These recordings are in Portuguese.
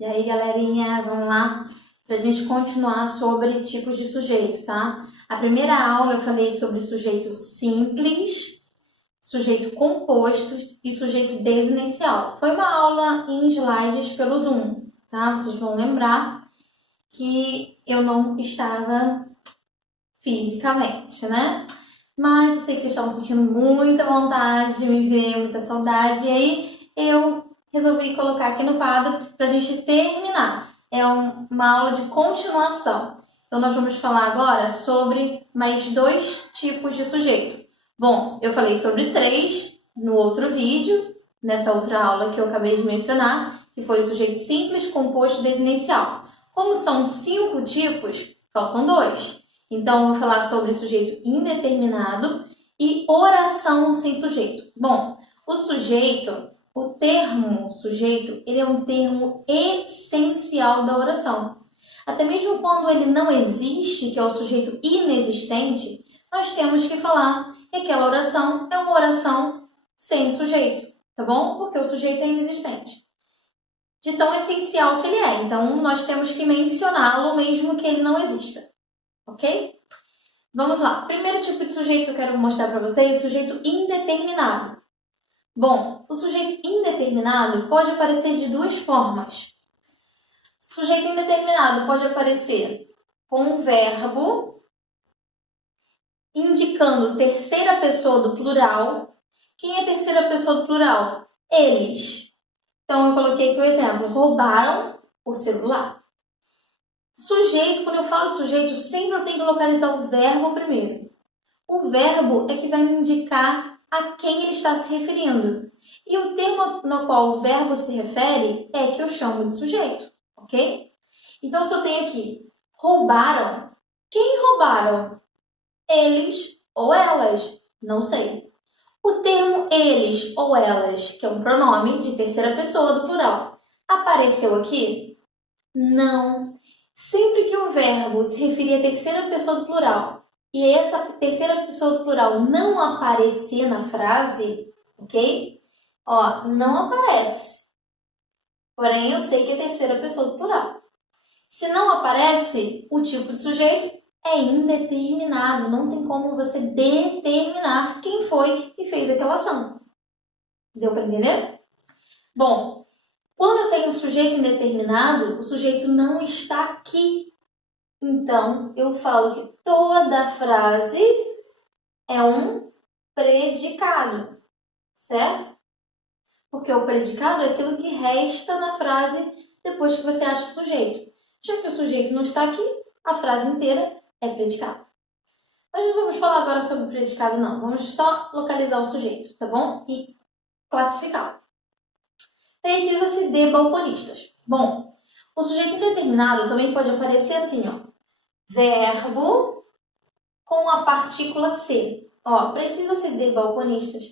E aí, galerinha, vamos lá para a gente continuar sobre tipos de sujeito, tá? A primeira aula eu falei sobre sujeito simples, sujeito composto e sujeito desinicial. Foi uma aula em slides pelo Zoom, tá? Vocês vão lembrar que eu não estava fisicamente, né? Mas eu sei que vocês estavam sentindo muita vontade de me ver, muita saudade, e aí eu resolvi colocar aqui no quadro para a gente terminar. É uma aula de continuação. Então, nós vamos falar agora sobre mais dois tipos de sujeito. Bom, eu falei sobre três no outro vídeo, nessa outra aula que eu acabei de mencionar, que foi o sujeito simples, composto e desinicial. Como são 5 tipos, faltam 2. Então, eu vou falar sobre sujeito indeterminado e oração sem sujeito. Bom, o sujeito, o termo sujeito, ele é um termo essencial da oração. Até mesmo quando ele não existe, que é o sujeito inexistente, nós temos que falar que aquela oração é uma oração sem sujeito, tá bom? Porque o sujeito é inexistente. De tão essencial que ele é. Então, nós temos que mencioná-lo mesmo que ele não exista. Ok? Vamos lá. Primeiro tipo de sujeito que eu quero mostrar para vocês, sujeito indeterminado. Bom, o sujeito indeterminado pode aparecer de duas formas. Sujeito indeterminado pode aparecer com um verbo indicando terceira pessoa do plural. Quem é terceira pessoa do plural? Eles. Então, eu coloquei aqui o exemplo. Roubaram o celular. Sujeito, quando eu falo de sujeito, sempre eu tenho que localizar o verbo primeiro. O verbo é que vai me indicar a quem ele está se referindo. E o termo no qual o verbo se refere é que eu chamo de sujeito, ok? Então, se eu tenho aqui, roubaram, quem roubaram? Eles ou elas? Não sei. O termo eles ou elas, que é um pronome de terceira pessoa do plural, apareceu aqui? Não. Sempre que o verbo se referir à terceira pessoa do plural e essa terceira pessoa do plural não aparecer na frase, ok? Ó, não aparece. Porém, eu sei que é terceira pessoa do plural. Se não aparece, o tipo de sujeito é indeterminado. Não tem como você determinar quem foi que fez aquela ação. Deu para entender? Bom, quando eu tenho sujeito indeterminado, o sujeito não está aqui. Então, eu falo que toda frase é um predicado, certo? Porque o predicado é aquilo que resta na frase depois que você acha o sujeito. Já que o sujeito não está aqui, a frase inteira é predicado. Mas não vamos falar agora sobre o predicado, não. Vamos só localizar o sujeito, tá bom? E classificá-lo. Precisa-se de balconistas. Bom, o sujeito indeterminado também pode aparecer assim, ó. Verbo com a partícula se. Ó, precisa-se de balconistas.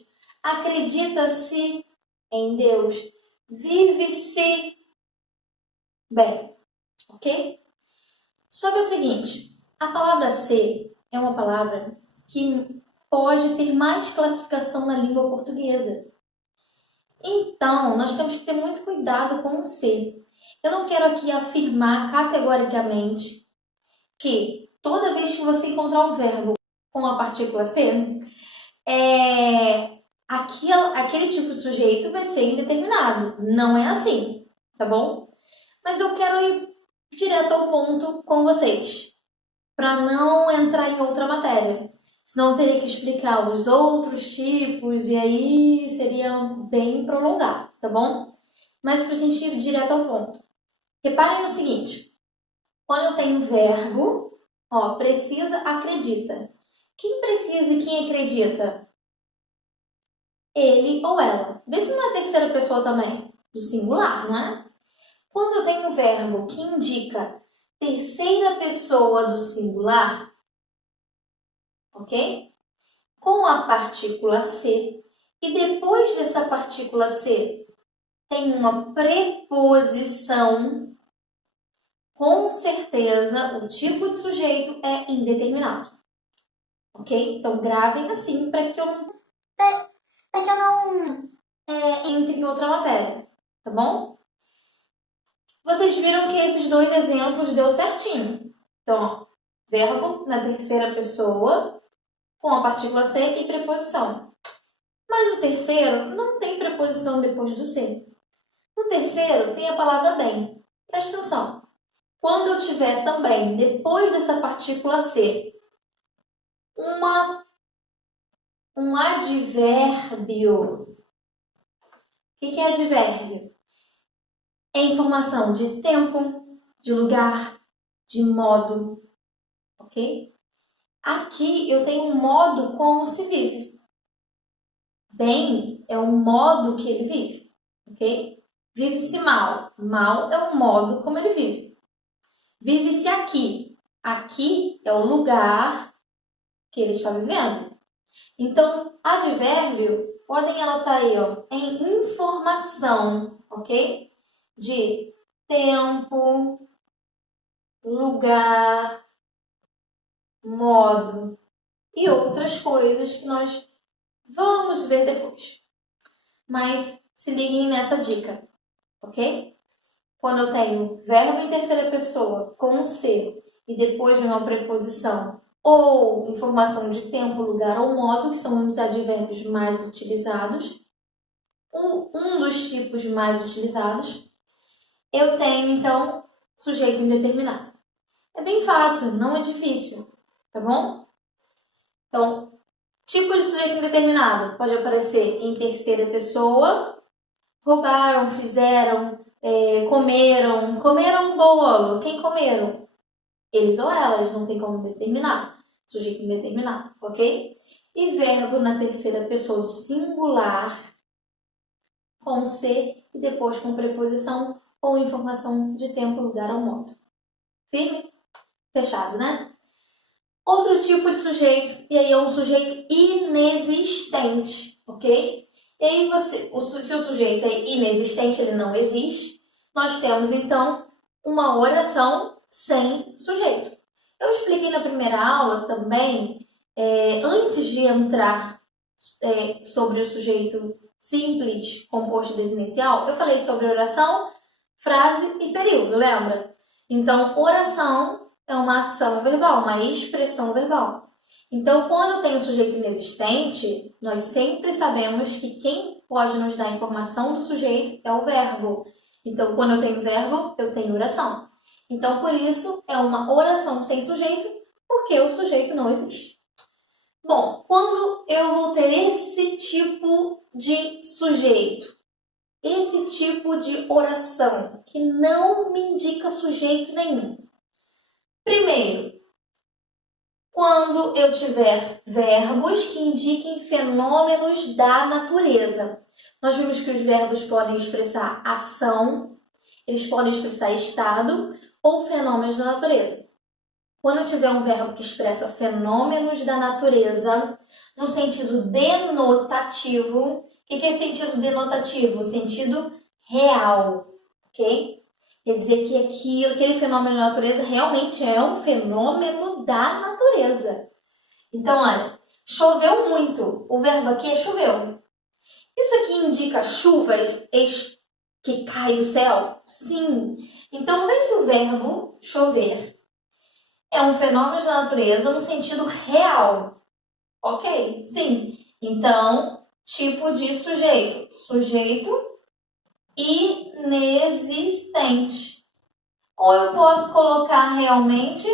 Acredita-se em Deus. Vive-se bem. Ok? Só que é o seguinte, a palavra ser é uma palavra que pode ter mais classificação na língua portuguesa. Então, nós temos que ter muito cuidado com o ser. Eu não quero aqui afirmar categoricamente que toda vez que você encontrar um verbo com a partícula ser, aquele tipo de sujeito vai ser indeterminado. Não é assim, tá bom? Mas eu quero ir direto ao ponto com vocês, para não entrar em outra matéria. Senão eu teria que explicar os outros tipos e aí seria bem prolongado, tá bom? Mas para a gente ir direto ao ponto. Reparem no seguinte, quando eu tenho verbo, ó, precisa, acredita. Quem precisa e quem acredita? Ele ou ela. Vê se não é terceira pessoa também, do singular, não é? Quando eu tenho um verbo que indica terceira pessoa do singular, ok? Com a partícula se, e depois dessa partícula se tem uma preposição, com certeza o tipo de sujeito é indeterminado. Ok? Então gravem assim para que eu não entre em outra matéria, tá bom? Vocês vocês viram que esses dois exemplos deu certinho. Então, ó, verbo na terceira pessoa, com a partícula ser e preposição. Mas o terceiro não tem preposição depois do ser. No terceiro tem a palavra bem. Presta atenção. Quando eu tiver também, depois dessa partícula ser, um advérbio. O que é advérbio? É informação de tempo, de lugar, de modo, ok? Aqui eu tenho um modo como se vive. Bem é o modo que ele vive, ok? Vive-se mal. Mal é o modo como ele vive. Vive-se aqui. Aqui é o lugar que ele está vivendo. Então, advérbio, podem anotar aí, ó, em informação, ok? De tempo, lugar, modo e outras coisas que nós vamos ver depois. Mas se liguem nessa dica, ok? Quando eu tenho verbo em terceira pessoa com ser e depois de uma preposição ou informação de tempo, lugar ou modo, que são os advérbios mais utilizados, um dos tipos mais utilizados, eu tenho, então, sujeito indeterminado. É bem fácil, não é difícil, tá bom? Então, tipo de sujeito indeterminado pode aparecer em terceira pessoa, roubaram, fizeram, comeram bolo. Quem comeram? Eles ou elas, não tem como determinar. Sujeito indeterminado, ok? E verbo na terceira pessoa singular, com ser e depois com preposição ou informação de tempo, lugar ou modo. Firme? Fechado, né? Outro tipo de sujeito, e aí é um sujeito inexistente, ok? E aí, se o sujeito é inexistente, ele não existe, nós temos, então, uma oração sem sujeito. Eu expliquei na primeira aula também, antes de entrar sobre o sujeito simples, composto desinencial, eu falei sobre oração, frase e período, lembra? Então, oração é uma ação verbal, uma expressão verbal. Então, quando eu tenho sujeito inexistente, nós sempre sabemos que quem pode nos dar a informação do sujeito é o verbo. Então, quando eu tenho verbo, eu tenho oração. Então, por isso, é uma oração sem sujeito, porque o sujeito não existe. Bom, quando eu vou ter esse tipo de sujeito, esse tipo de oração, que não me indica sujeito nenhum. Primeiro, quando eu tiver verbos que indiquem fenômenos da natureza. Nós vimos que os verbos podem expressar ação, eles podem expressar estado ou fenômenos da natureza. Quando eu tiver um verbo que expressa fenômenos da natureza, no sentido denotativo, o que é sentido denotativo? Sentido real, ok? Quer dizer que aquele fenômeno da natureza realmente é um fenômeno da natureza. Então, olha, choveu muito. O verbo aqui é choveu. Isso aqui indica chuvas que cai do céu? Sim. Então, vê se o verbo chover é um fenômeno da natureza no sentido real. Ok? Sim. Então, tipo de sujeito. Sujeito inexistente. Ou eu posso colocar realmente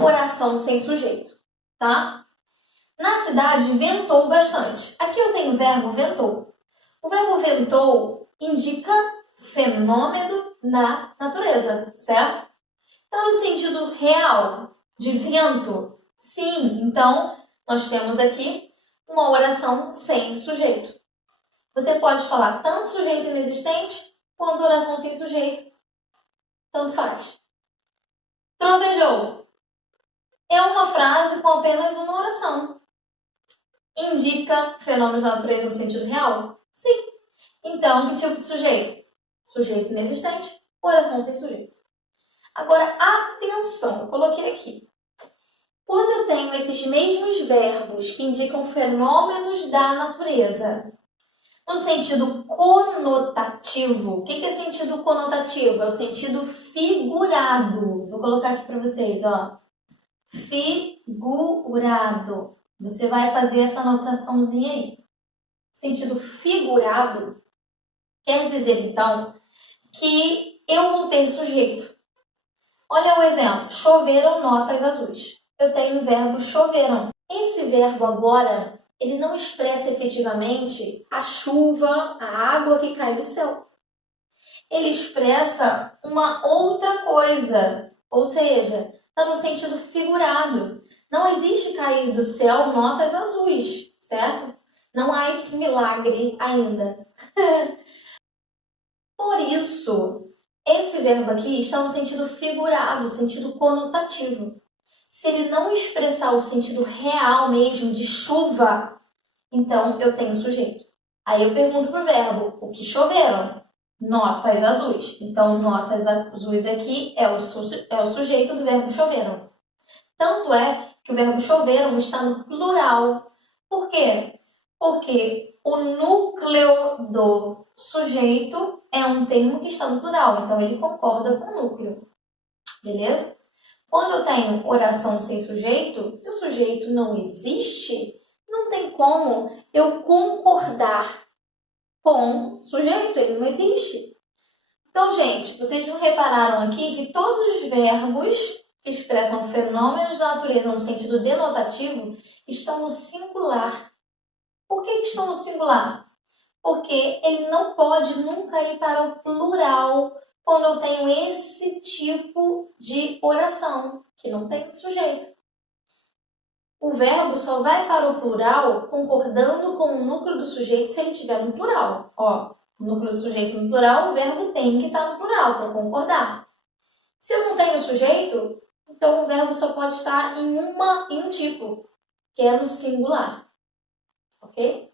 oração sem sujeito, tá? Na cidade, ventou bastante. Aqui eu tenho o verbo ventou. O verbo ventou indica fenômeno da natureza, certo? Então, no sentido real de vento, sim. Então, nós temos aqui uma oração sem sujeito. Você pode falar tanto sujeito inexistente quanto oração sem sujeito. Tanto faz. Trovejou. É uma frase com apenas uma oração. Indica fenômenos da natureza no sentido real? Sim. Então, que tipo de sujeito? Sujeito inexistente, oração sem sujeito. Agora, atenção, eu coloquei aqui. Quando eu tenho esses mesmos verbos que indicam fenômenos da natureza, No sentido conotativo, o que é sentido conotativo? É o sentido figurado. Vou colocar aqui para vocês, ó. Figurado. Você vai fazer essa anotaçãozinha aí. Sentido figurado quer dizer, então, que eu vou ter sujeito. Olha o exemplo. Choveram notas azuis. Eu tenho o verbo choveram. Esse verbo agora, ele não expressa efetivamente a chuva, a água que cai do céu. Ele expressa uma outra coisa, ou seja, está no sentido figurado. Não existe cair do céu notas azuis, certo? Não há esse milagre ainda. Por isso, esse verbo aqui está no sentido figurado, sentido conotativo. Se ele não expressar o sentido real mesmo de chuva, então eu tenho sujeito. Aí eu pergunto para o verbo, o que choveram? Notas azuis. Então, notas azuis aqui é o sujeito do verbo choveram. Tanto é que o verbo choveram está no plural. Por quê? Porque o núcleo do sujeito é um termo que está no plural, então ele concorda com o núcleo. Beleza? Quando eu tenho oração sem sujeito, se o sujeito não existe, não tem como eu concordar com o sujeito, ele não existe. Então, gente, vocês não repararam aqui que todos os verbos que expressam fenômenos da natureza no sentido denotativo estão no singular. Por que estão no singular? Porque ele não pode nunca ir para o plural quando eu tenho esse tipo de oração, que não tem sujeito. O verbo só vai para o plural concordando com o núcleo do sujeito se ele estiver no plural. Ó, o núcleo do sujeito no plural, o verbo tem que estar no plural para concordar. Se eu não tenho sujeito, então o verbo só pode estar em um tipo, que é no singular. Ok?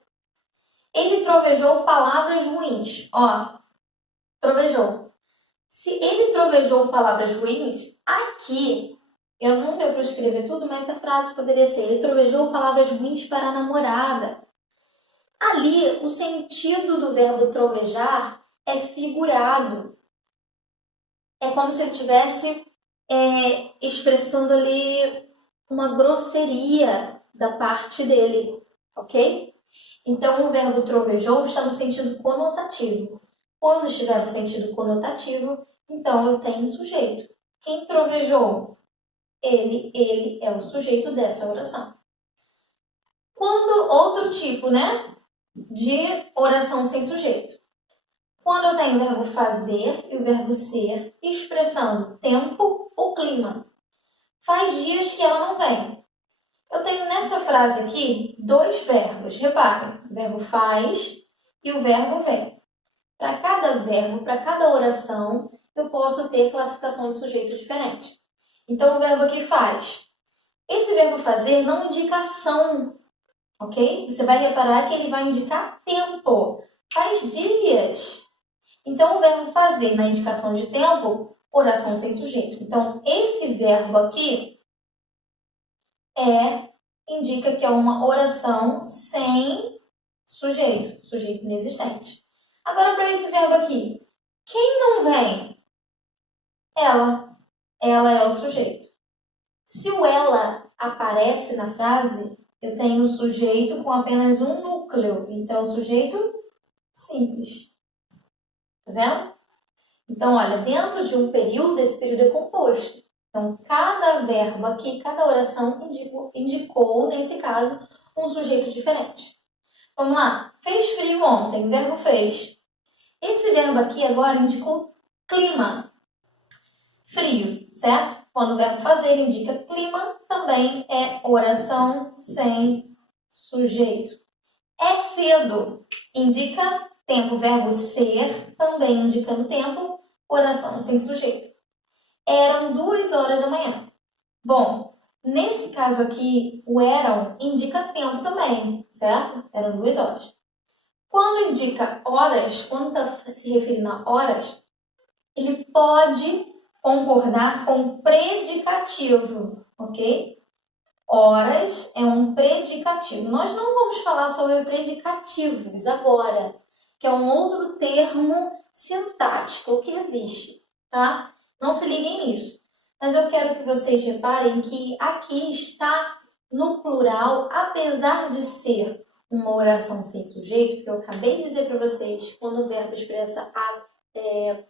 Ele trovejou palavras ruins. Ó, trovejou. Se ele trovejou palavras ruins, aqui, eu não deu para escrever tudo, mas a frase poderia ser: ele trovejou palavras ruins para a namorada. Ali, o sentido do verbo trovejar é figurado. É como se ele estivesse expressando ali uma grosseria da parte dele, ok? Então, o verbo trovejou está no sentido conotativo. Quando estiver no sentido conotativo, então eu tenho sujeito. Quem trovejou? Ele é o sujeito dessa oração. Quando outro tipo, de oração sem sujeito. Quando eu tenho o verbo fazer e o verbo ser expressando tempo ou clima. Faz dias que ela não vem. Eu tenho nessa frase aqui dois verbos. Reparem, o verbo faz e o verbo vem. Para cada verbo, para cada oração, eu posso ter classificação de sujeito diferente. Então, o verbo aqui faz. Esse verbo fazer não indica ação, ok? Você vai reparar que ele vai indicar tempo. Faz dias. Então, o verbo fazer na indicação de tempo, oração sem sujeito. Então, esse verbo aqui indica que é uma oração sem sujeito inexistente. Agora, para esse verbo aqui, quem não vem? Ela. Ela é o sujeito. Se o ela aparece na frase, eu tenho o sujeito com apenas um núcleo. Então, o sujeito simples. Tá vendo? Então, olha, dentro de um período, esse período é composto. Então, cada verbo aqui, cada oração indicou, nesse caso, um sujeito diferente. Vamos lá. Fez frio ontem, o verbo fez. Esse verbo aqui agora indicou clima. Frio, certo? Quando o verbo fazer indica clima, também é oração sem sujeito. É cedo, indica tempo. O verbo ser também indica no tempo, oração sem sujeito. Eram 2h da manhã. Bom, nesse caso aqui, o eram indica tempo também, certo? Eram 2h. Quando indica horas, quando está se referindo a horas, ele pode concordar com o predicativo, ok? Horas é um predicativo. Nós não vamos falar sobre predicativos agora. que é um outro termo sintático que existe, tá? Não se liguem nisso. Mas eu quero que vocês reparem que aqui está no plural, apesar de ser uma oração sem sujeito, que eu acabei de dizer para vocês, quando o verbo expressa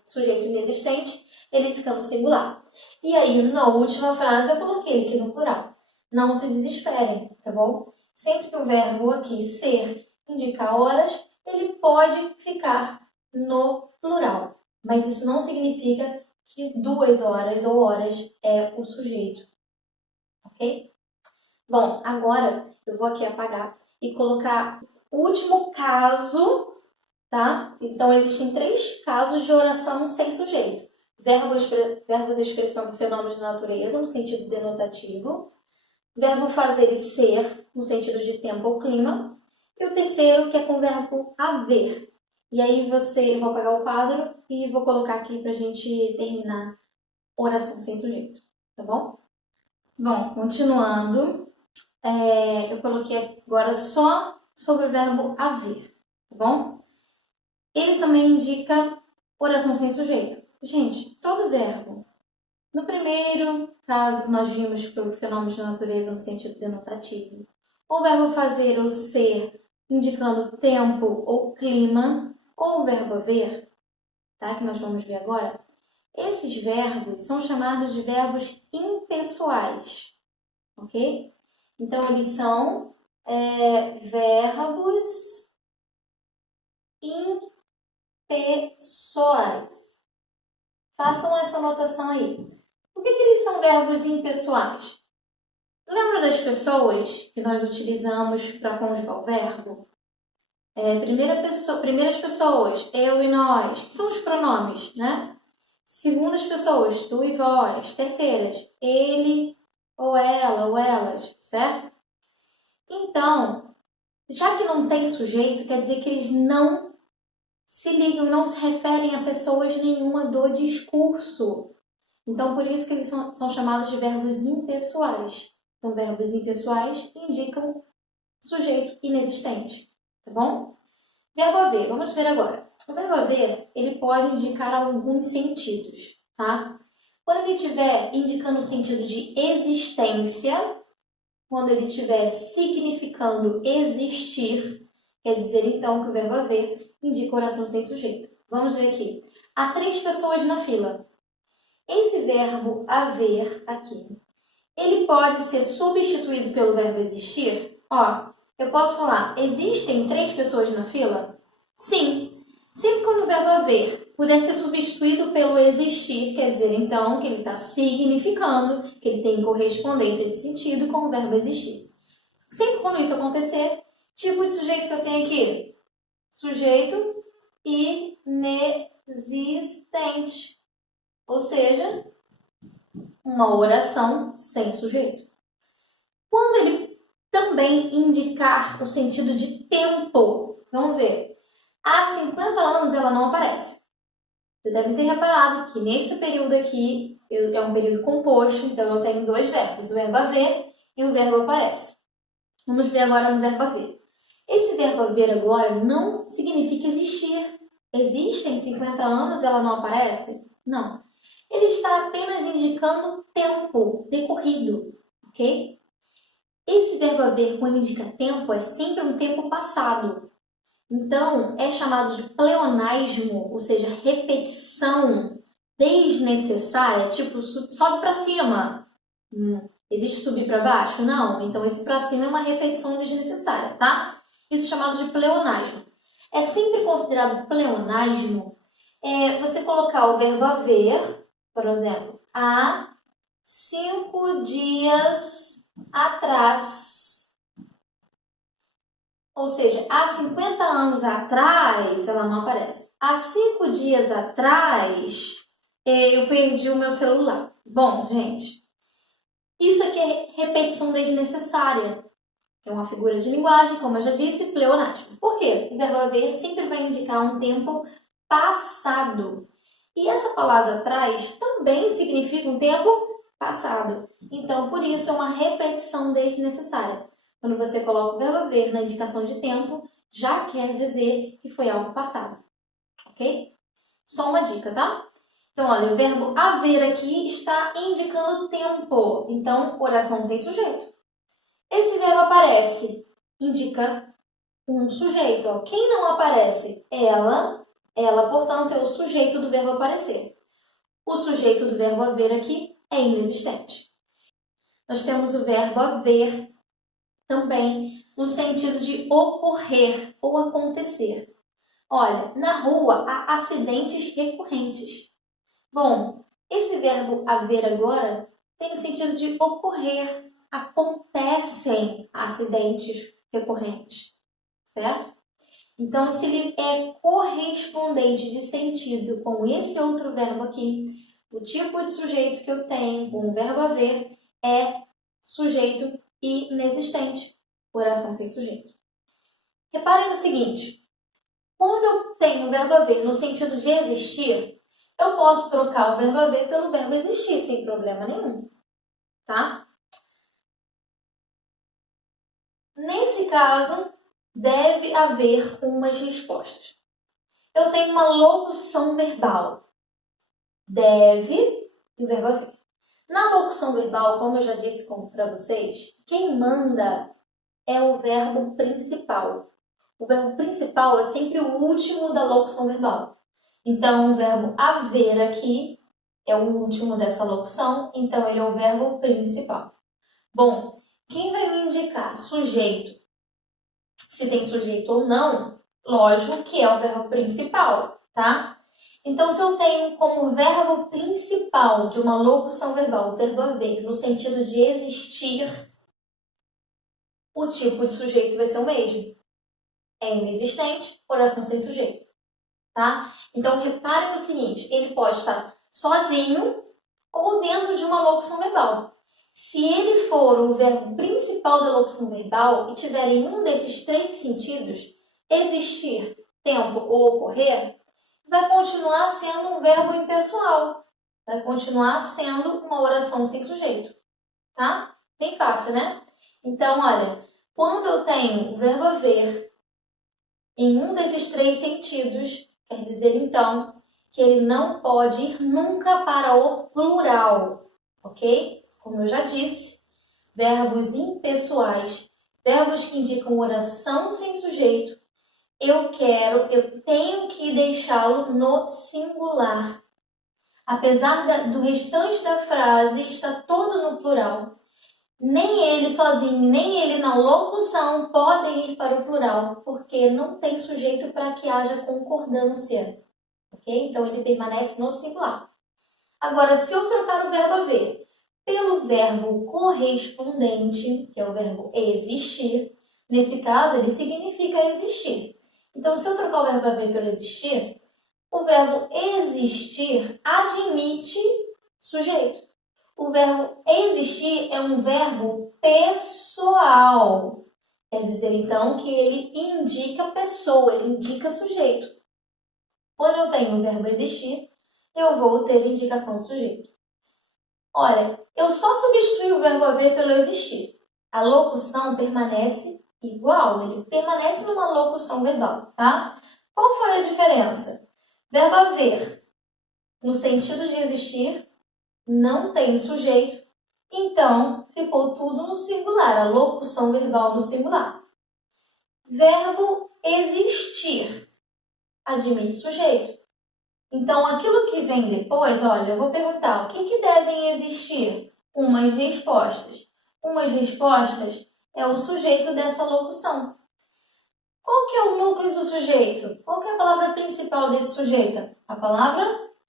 sujeito inexistente, ele fica no singular. E aí, na última frase, eu coloquei aqui no plural. Não se desesperem, tá bom? Sempre que o verbo aqui ser indicar horas, ele pode ficar no plural. Mas isso não significa que 2 horas ou horas é o sujeito, ok? Bom, agora eu vou aqui apagar e colocar o último caso, tá? Então, existem 3 casos de oração sem sujeito. Verbos expressando fenômenos de natureza, no sentido denotativo. Verbo fazer e ser, no sentido de tempo ou clima. E o terceiro, que é com o verbo haver. E aí eu vou apagar o quadro e vou colocar aqui para a gente terminar oração sem sujeito, tá bom? Bom, continuando, eu coloquei agora só sobre o verbo haver, tá bom? Ele também indica oração sem sujeito. Gente, todo verbo. No primeiro caso, nós vimos pelo fenômeno de natureza no sentido denotativo. O verbo fazer ou ser, indicando tempo ou clima, ou o verbo haver, tá? Que nós vamos ver agora. Esses verbos são chamados de verbos impessoais, ok? Então, eles são verbos impessoais. Façam essa anotação aí. Por que eles são verbos impessoais? Lembra das pessoas que nós utilizamos para conjugar o verbo? Primeiras pessoas, eu e nós, que são os pronomes, né? Segundas pessoas, tu e vós. Terceiras, ele ou ela ou elas, certo? Então, já que não tem sujeito, quer dizer que eles não se ligam, não se referem a pessoas nenhuma do discurso. Então, por isso que eles são chamados de verbos impessoais. Então, verbos impessoais indicam sujeito inexistente, tá bom? Verbo haver, vamos ver agora. O verbo haver, ele pode indicar alguns sentidos, tá? Quando ele estiver indicando o sentido de existência, quando ele estiver significando existir, quer dizer, então, que o verbo haver indica oração sem sujeito. Vamos ver aqui. Há 3 pessoas na fila. Esse verbo haver aqui, ele pode ser substituído pelo verbo existir? Ó, eu posso falar, existem 3 pessoas na fila? Sim. Sempre quando o verbo haver puder ser substituído pelo existir, quer dizer, então, que ele está significando, que ele tem correspondência de sentido com o verbo existir. Sempre quando isso acontecer, tipo de sujeito que eu tenho aqui? Sujeito inexistente. Ou seja, uma oração sem sujeito. Quando ele também indicar o sentido de tempo, vamos ver. Há 50 anos ela não aparece. Vocês devem ter reparado que nesse período aqui é um período composto, então eu tenho 2 verbos, o verbo haver e o verbo aparece. Vamos ver agora no verbo haver. Esse verbo haver agora não significa existir. Existem 50 anos ela não aparece? Não. Ele está apenas indicando tempo decorrido, ok? Esse verbo haver, quando indica tempo, é sempre um tempo passado. Então, é chamado de pleonasmo, ou seja, repetição desnecessária, tipo, sobe para cima. Existe subir para baixo? Não. Então, esse para cima é uma repetição desnecessária, tá? Isso é chamado de pleonasmo. É sempre considerado pleonasmo você colocar o verbo haver, por exemplo, há 5 dias atrás. Ou seja, há 50 anos atrás, ela não aparece. Há 5 dias atrás, eu perdi o meu celular. Bom, gente, isso aqui é repetição desnecessária. É uma figura de linguagem, como eu já disse, pleonasmo. Por quê? O verbo haver sempre vai indicar um tempo passado. E essa palavra atrás também significa um tempo passado. Então, por isso, é uma repetição desnecessária. Quando você coloca o verbo haver na indicação de tempo, já quer dizer que foi algo passado, ok? Só uma dica, tá? Então, olha, o verbo haver aqui está indicando tempo. Então, oração sem sujeito. Esse verbo aparece, indica um sujeito. Ó. Quem não aparece? Ela. Ela, portanto, é o sujeito do verbo aparecer. O sujeito do verbo haver aqui é inexistente. Nós temos o verbo haver também no sentido de ocorrer ou acontecer. Olha, na rua há acidentes recorrentes. Bom, esse verbo haver agora tem o sentido de ocorrer. Acontecem acidentes recorrentes, certo? Então, se ele é correspondente de sentido com esse outro verbo aqui, o tipo de sujeito que eu tenho com o verbo haver é sujeito inexistente, oração sem sujeito. Reparem no seguinte, quando eu tenho o verbo haver no sentido de existir, eu posso trocar o verbo haver pelo verbo existir, sem problema nenhum, tá? Nesse caso, deve haver umas respostas. Eu tenho uma locução verbal. Deve e o verbo haver. Na locução verbal, como eu já disse para vocês, quem manda é o verbo principal. O verbo principal é sempre o último da locução verbal. Então, o verbo haver aqui é o último dessa locução, então ele é o verbo principal. Bom, quem vai me indicar sujeito, se tem sujeito ou não, lógico que é o verbo principal, tá? Então, se eu tenho como verbo principal de uma locução verbal o verbo haver, no sentido de existir, o tipo de sujeito vai ser o mesmo. É inexistente, oração sem sujeito, tá? Então, reparem no seguinte, ele pode estar sozinho ou dentro de uma locução verbal. Se ele for o verbo principal da locução verbal e tiver em um desses três sentidos, existir, tempo ou ocorrer, vai continuar sendo um verbo impessoal. Vai continuar sendo uma oração sem sujeito, tá? Bem fácil, né? Então, olha, quando eu tenho o verbo haver em um desses três sentidos, quer dizer, então, que ele não pode ir nunca para o plural, ok? Como eu já disse, verbos impessoais, verbos que indicam oração sem sujeito, eu tenho que deixá-lo no singular. Apesar do restante da frase estar todo no plural, nem ele sozinho, nem ele na locução podem ir para o plural, porque não tem sujeito para que haja concordância, ok? Então, ele permanece no singular. Agora, se eu trocar o verbo haver pelo verbo correspondente, que é o verbo existir, nesse caso, ele significa existir. Então, se eu trocar o verbo haver pelo existir, o verbo existir admite sujeito. O verbo existir é um verbo pessoal. Quer dizer, então, que ele indica pessoa, ele indica sujeito. Quando eu tenho o verbo existir, eu vou ter indicação de sujeito. Olha, eu só substituí o verbo haver pelo existir. A locução permanece igual, ele permanece numa locução verbal, tá? Qual foi a diferença? Verbo haver, no sentido de existir, não tem sujeito, então ficou tudo no singular, a locução verbal no singular. Verbo existir, admite sujeito. Então, aquilo que vem depois, olha, eu vou perguntar, o que devem existir? Umas respostas. Umas respostas é o sujeito dessa locução. Qual que é o núcleo do sujeito? Qual que é a palavra principal desse sujeito? A palavra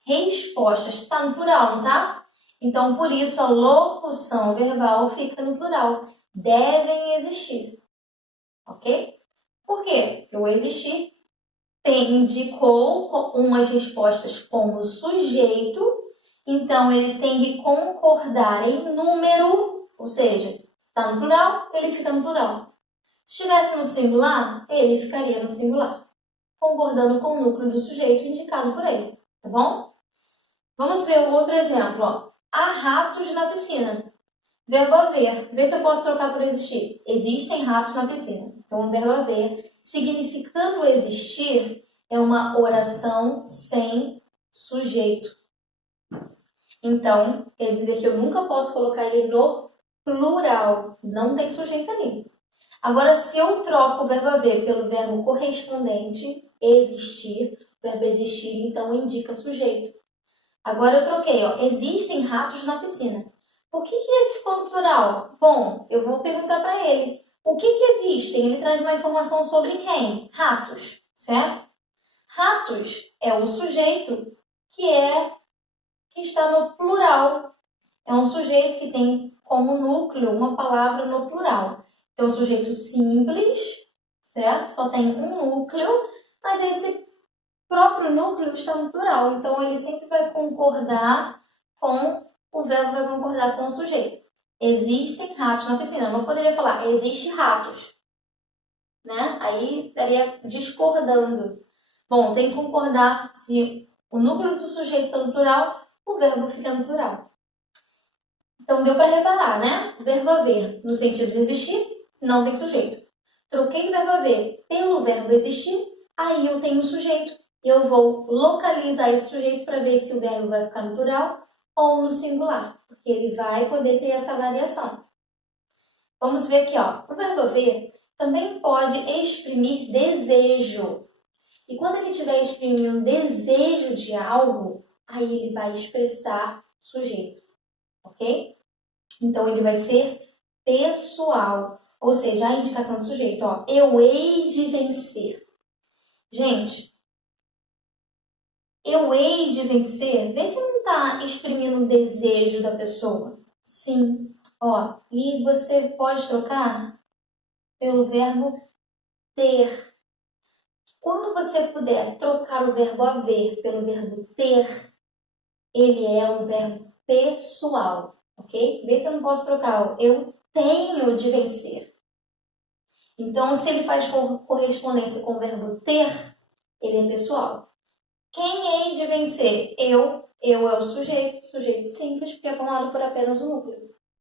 respostas. Está no plural, não tá? Então, por isso, a locução verbal fica no plural. Devem existir. Ok? Por quê? Porque o existir indicou umas respostas como sujeito, então ele tem que concordar em número, ou seja, está no plural, ele fica no plural. Se estivesse no singular, ele ficaria no singular, concordando com o núcleo do sujeito indicado por ele, tá bom? Vamos ver um outro exemplo, ó. Há ratos na piscina. Verbo haver. Vê se eu posso trocar por existir. Existem ratos na piscina. Então, o verbo haver Significando existir é uma oração sem sujeito. Então, quer dizer que eu nunca posso colocar ele no plural. Não tem sujeito ali. Agora, se eu troco o verbo haver pelo verbo correspondente, existir, o verbo existir, então, indica sujeito. Agora eu troquei, ó. Existem ratos na piscina. Por que esse ficou no plural? Bom, eu vou perguntar para ele. O que existem? Ele traz uma informação sobre quem? Ratos, certo? Ratos é o sujeito que está no plural. É um sujeito que tem como núcleo uma palavra no plural. Então, é um sujeito simples, certo? Só tem um núcleo, mas esse próprio núcleo está no plural. Então, ele sempre vai concordar com o verbo, vai concordar com o sujeito. Existem ratos na piscina. Eu não poderia falar, existe ratos, né? Aí estaria discordando. Bom, tem que concordar se o núcleo do sujeito está no plural, o verbo fica no plural. Então, deu para reparar, né? O verbo haver, no sentido de existir, não tem sujeito. Troquei o verbo haver pelo verbo existir, aí eu tenho o sujeito. Eu vou localizar esse sujeito para ver se o verbo vai ficar no plural ou no singular, porque ele vai poder ter essa variação. Vamos ver aqui, ó. O verbo haver também pode exprimir desejo. E quando ele estiver exprimindo desejo de algo, aí ele vai expressar sujeito, ok? Então, ele vai ser pessoal, ou seja, a indicação do sujeito, ó. Eu hei de vencer. Gente, eu hei de vencer, vê se não está exprimindo o desejo da pessoa. Sim, ó. E você pode trocar pelo verbo ter. Quando você puder trocar o verbo haver pelo verbo ter, ele é um verbo pessoal, ok? Vê se eu não posso trocar, ó. Eu tenho de vencer. Então, se ele faz correspondência com o verbo ter, ele é pessoal. Quem hei de vencer? Eu é o sujeito simples, porque é formado por apenas um núcleo.